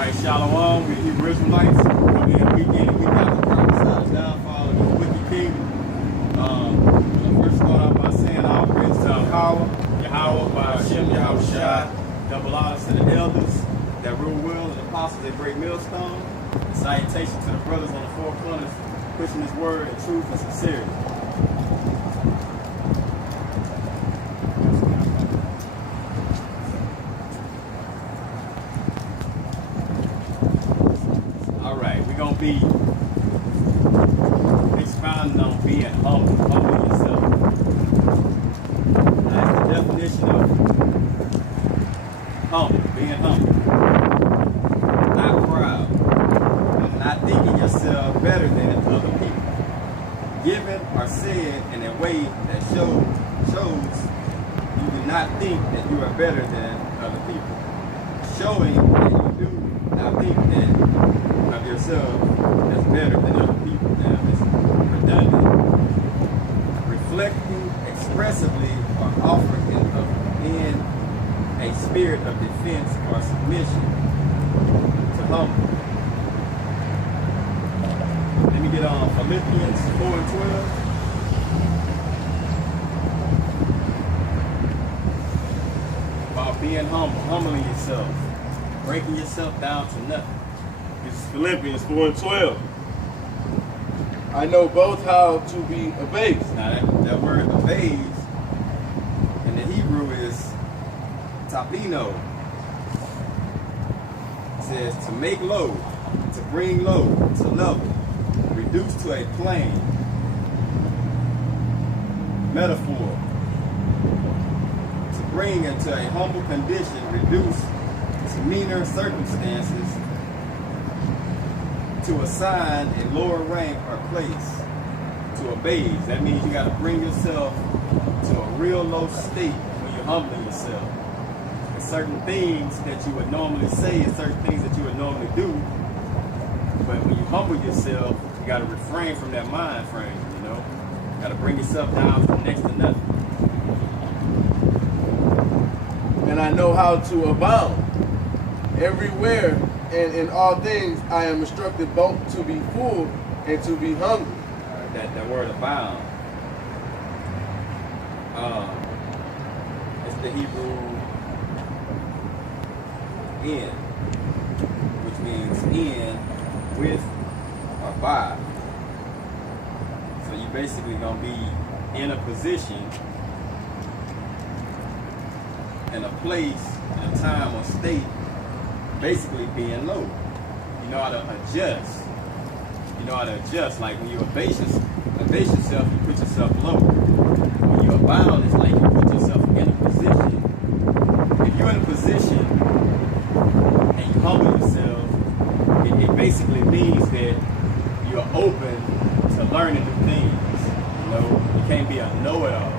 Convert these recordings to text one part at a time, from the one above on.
right, Shalom, we're Hebrew Israelites. We're in weekend, we got the prophesied downfall of the wicked kingdom. We'll first start off by saying all praise to YAHAWAH, BAHASHAM, YAHAWASHI. Double honors to the elders that rule well and the apostles at Great Millstone. And salutation to the brothers on the four corners, pushing this word in truth and sincerity. Be expounding on being humble, humble yourself. That's the definition of humble, being humble. Not proud, and not thinking yourself better than other people. Given or said in a way that shows you do not think that you are better than other people. Showing that you do not think that of yourself as better than other people. Now it's redundant. Reflecting expressively or offering in a spirit of defense or submission to humble. Let me get on Philippians 4 and 12. About being humble, humbling yourself, breaking yourself down to nothing. This is Philippians 4 and 12. I know both how to be abased. Now that word abased in the Hebrew is tapino. It says to make low, to bring low, to level, reduce to a plane. Metaphor. To bring into a humble condition, reduce to meaner circumstances, to assign a lower rank or place, to abase. That means you got to bring yourself to a real low state when you're humbling yourself. And certain things that you would normally say and certain things that you would normally do, but when you humble yourself, you got to refrain from that mind frame, you know? You got to bring yourself down from next to nothing. And I know how to abound everywhere. And in all things, I am instructed both to be full and to be hungry. That word abound. It's the Hebrew in, which means in, with, or by. So you basically gonna be in a position, in a place, in a time or state, basically being low. You know how to adjust. You know how to adjust. Like when you abase yourself, you put yourself low. When you abound, it's like you put yourself in a position. If you're in a position and you humble yourself, it basically means that you're open to learning new things. You know, you can't be a know-it-all.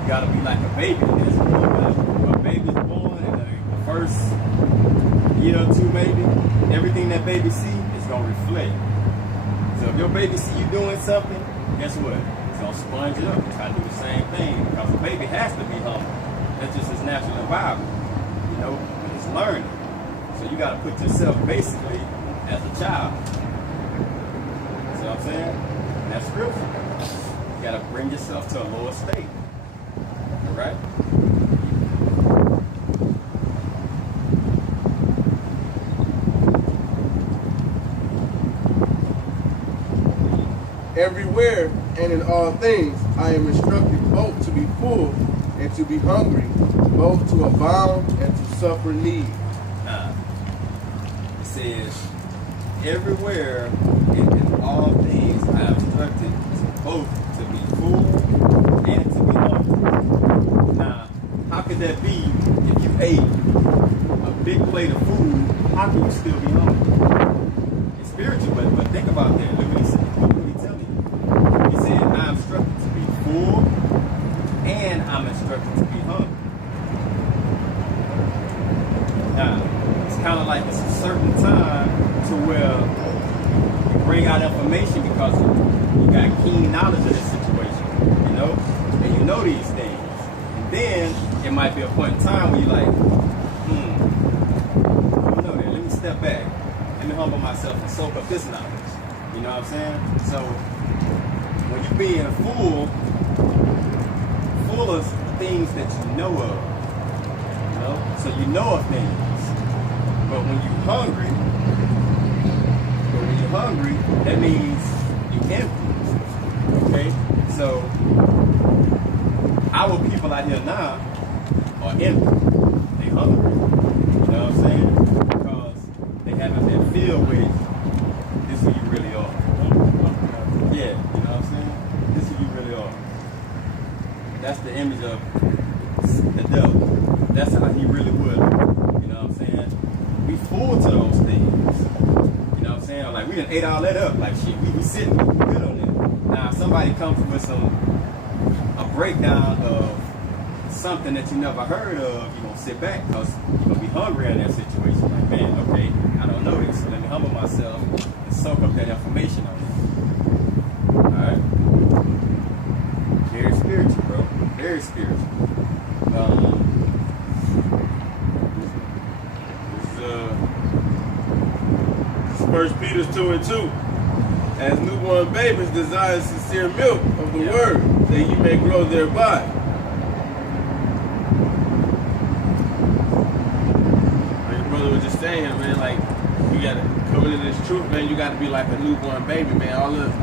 You gotta be like a baby. When a baby's born in the first year or two maybe, everything that baby see is gonna reflect. So if your baby see you doing something, guess what? It's gonna sponge it up and try to do the same thing because the baby has to be humble. That's just his natural environment, you know, when it's learning. So you gotta put yourself basically as a child. See what I'm saying? And that's scripture. You gotta bring yourself to a lower state. All right? Everywhere and in all things, I am instructed both to be full and to be hungry, both to abound and to suffer need. It says, everywhere and in all things, I am instructed both to be full and to be hungry. Now, how could that be if you ate a big plate of food? How can you still be hungry? It's spiritual, but think about that. Look what he said. He said, I'm instructed to be full and I'm instructed to be hungry. Now, it's kind of like it's a certain time to where you bring out information because you got keen knowledge of this situation, you know? And you know these things. And then it might be a point in time where you're like, I don't know that. Let me step step back. Let me humble myself and soak up this knowledge. You know what I'm saying? So when you're being full of things that you know of, you know, so you know of things. But when you're hungry, that means you're empty. Okay? So our people out here now are empty. They hungry. You know what I'm saying? Because they haven't been filled with this who you really are. Yeah, you know what I'm saying? This is who you really are. That's the image of the devil. That's how he really would. You know what I'm saying? We full to those things. You know what I'm saying? Like we done ate all that up. Like shit, we sitting good on it. Now if somebody comes with a breakdown of something that you never heard of, you're gonna sit back because you're gonna be hungry in that situation. Like, man, okay, I don't know this, so let me humble myself and soak up that information on it. Alright? Very spiritual, bro. Very spiritual. First Peter 2:2. As newborn babies desire sincere milk of the word, that you may grow thereby. Like your brother was just saying, man, like you gotta come into this truth, man. You gotta be like a newborn baby, man. All of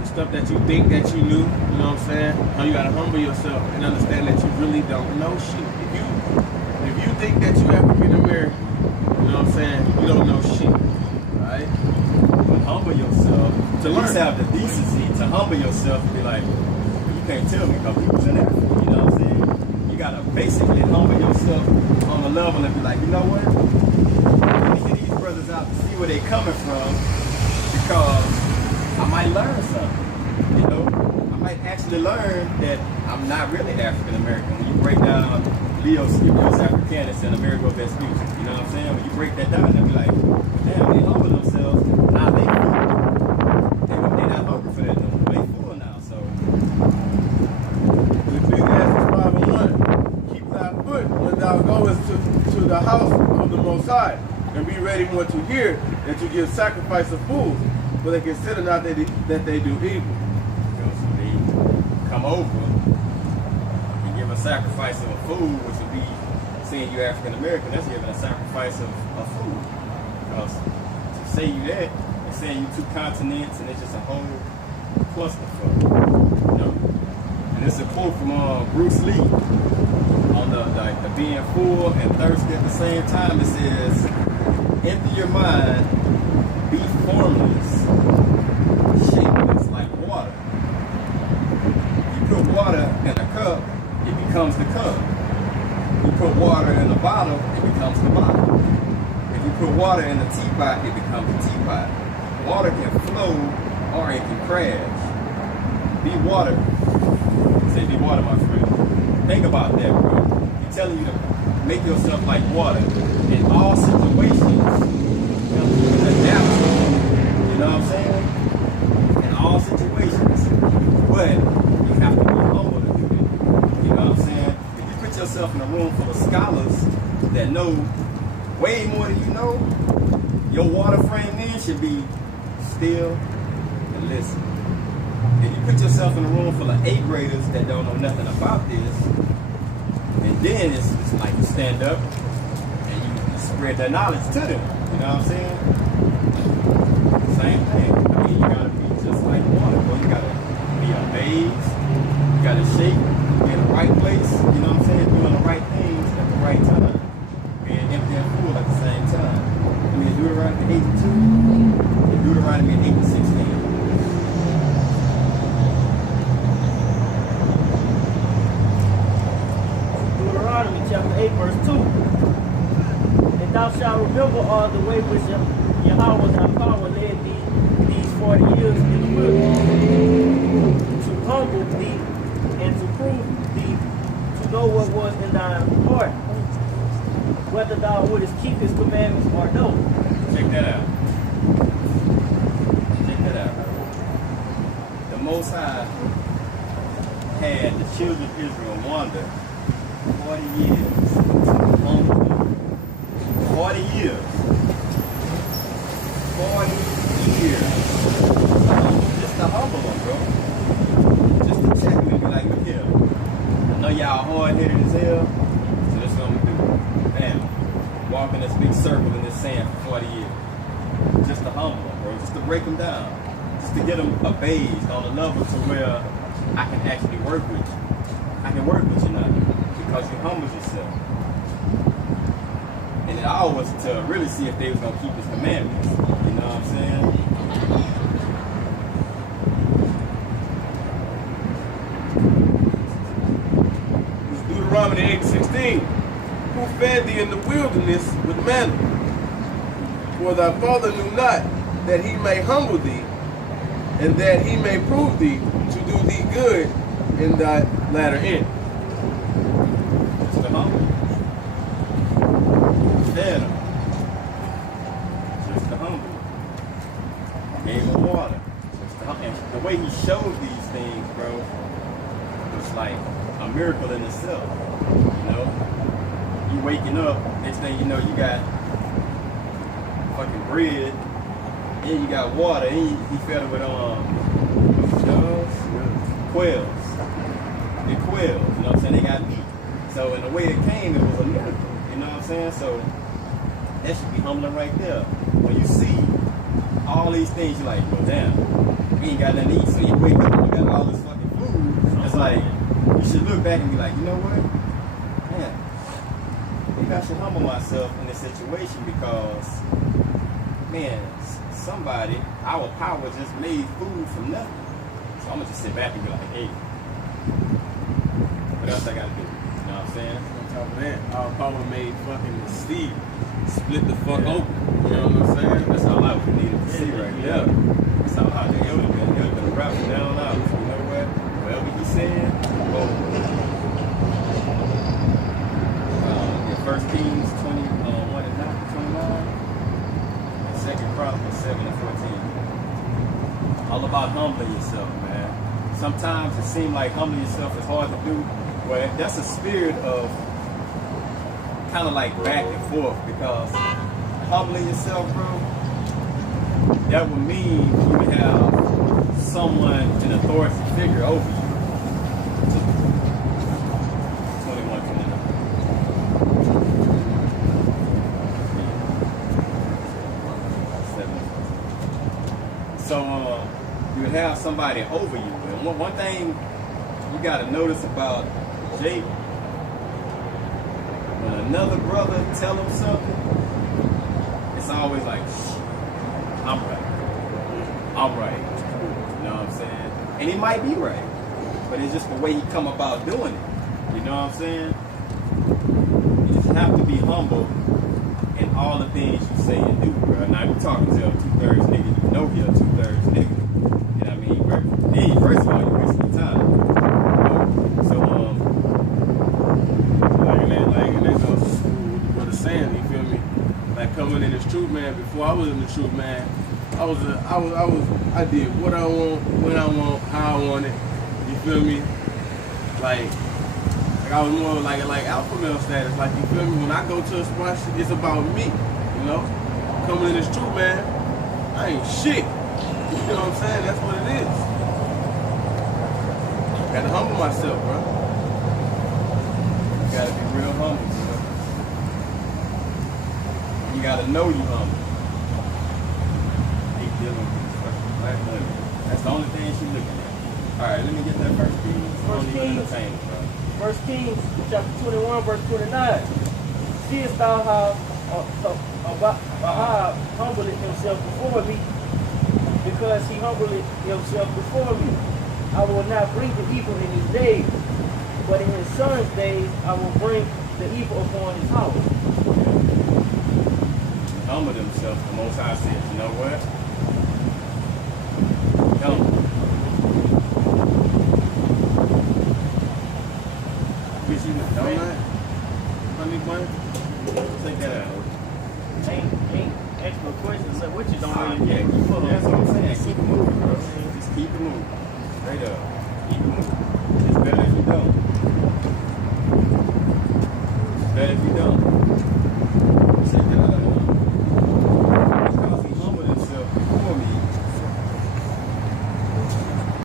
the stuff that you think that you knew, you know what I'm saying? How you gotta humble yourself and understand that you really don't know shit. If you think that you African American, you know what I'm saying? You don't know shit. Right? But humble yourself To at least learn. have the decency to humble yourself and be like, you can't tell me because people's in Africa. You know what I'm saying? You gotta basically humble yourself on a level and be like, you know what? Let me get these brothers out to see where they coming from because I might learn something. You know, I might actually learn that I'm not really African American. When you break down Leo's Africanus and Amerigo Vespucci, you know what I'm saying? When you break that down, they'll be like, damn, they humble themselves. Now they full. They're not hungry for that no more. They full now, so. Ecclesiastes 5:1. Keep thy foot when thou goest to the house of the Most High, and be ready more to hear than to give sacrifice of fools, for they consider not that they do evil. You know, so they come over and give a sacrifice of a food, which would be saying you're African American, that's giving a sacrifice of food. Because to say you that, it's saying you two continents and it's just a whole clusterfuck. You know? And it's a quote from Bruce Lee on the being full and thirsty at the same time. It says, empty your mind, be formless, shapeless like water. You put water in a cup, it becomes the cup. You put water in a bottle, it becomes the bottle. If you put water in a teapot, it becomes a teapot. Water can flow or it can crash. Be water. Say, be water, my friend. Think about that, bro. He's telling you to make yourself like water in all situations. Adapt to it. You know what I'm saying? In all situations. But you have to be humble to do it. You know what I'm saying? If you put yourself in a room full of scholars that know way more than you know, your water frame then should be still and listen. If you put yourself in a room full of 8th graders that don't know nothing about this, and then it's like you stand up and you spread that knowledge to them. You know what I'm saying? Same thing. I mean, you gotta be just like water, boy. You gotta be amazed. You gotta shake, be in the right place. You know what I'm saying? Doing the right things at the right time. Being empty and full at the same time. I mean, Deuteronomy 8:2 and Deuteronomy 8:16. Deuteronomy chapter 8, verse 2. And thou shalt remember all the way which Yahawah thy power led thee these 40 years in the wilderness, to humble thee and to prove thee, to know what was in thy heart, whether thou wouldest keep his commandments or no. Check that out. Check that out. The Most High had the children of Israel wander 40 years. 40 years. 40 years. Just to humble them, bro. Just to check them and be like, look here. I know y'all hard-headed as hell, so this is what I'm gonna do. Bam. Walk in this big circle in this sand for 40 years. Just to humble them, bro. Just to break them down. Just to get them abased on a level to where I can actually work with you. I can work with you now because you humbled yourself. And it all was to really see if they was gonna keep his commandments. You know what I'm saying? It's Deuteronomy 8:16. Who fed thee in the wilderness with manna? For thy father knew not that he may humble thee, and that he may prove thee to do thee good in thy latter end. Just to humble. Fed him. Just to humble. Gave him water. Just to humble. And the way he showed these things, bro, was like a miracle in itself. You know? You waking up, next thing you know, you got fucking bread, and you got water, and he fed it with doves, quails. The quails, you know what I'm saying? They got meat. So in the way it came, it was a miracle. You know what I'm saying? So that should be humbling right there. When you see all these things, you're like, well, damn, we ain't got nothing to eat. So you wake up and you got all this fucking food. It's like, you should look back and be like, you know what? Man, maybe I should humble myself in this situation because, man, somebody, our power just made food from nothing. So I'm gonna just sit back and be like, hey, what else I gotta do? You know what I'm saying? On top of that, our power made fucking the sea split the fuck open. You know what I'm saying? That's all I would need to see right there. That's all I think. It would have been a rap from down out. You know what? Whatever he said, go. In 1 Kings 21 and 29, and 2 Chronicles 7 and 14. All about humbling yourself, man. Sometimes it seems like humbling yourself is hard to do. Well, that's a spirit of kind of like back and forth, because humbling yourself, bro, that would mean you would have someone, an authority figure over you. 21, 29. So you would have somebody over you. And one thing you got to notice about Jacob, when another brother tell him something, it's always like, I'm right. I'm right. You know what I'm saying? And he might be right, but it's just the way he come about doing it. You know what I'm saying? You just have to be humble in all the things you say and do, bro. Now, you're talking to a 2/3 nigga, you know you're a 2/3 nigga. You know what I mean? First of all, you're wasting your time. So, saying, you feel me? Like coming in this truth, man. Before I was in the truth, man, I did what I want, when I want, how I want it. You feel me? Like I was more like alpha male status. Like, you feel me? When I go to a spot, it's about me. You know? Coming in this truth, man, I ain't shit. You know what I'm saying? That's what it is. Gotta humble myself, bro. You gotta be real humble, bro. You gotta know you humble. They dealing with fucking black women. That's the only thing she's looking at. Alright, let me get that first Kings. First Kings, chapter 21, verse 29. Seest thou how Bahab humbled himself before me, because he humbled himself before me. I will not bring the evil in his days, but in his son's days I will bring the evil upon his house. Humble themselves, the Most High says, you know what? Humble. Wish you would know that. Honey bun? Take that out. Ain't ask no questions, so what you don't Yeah, really get.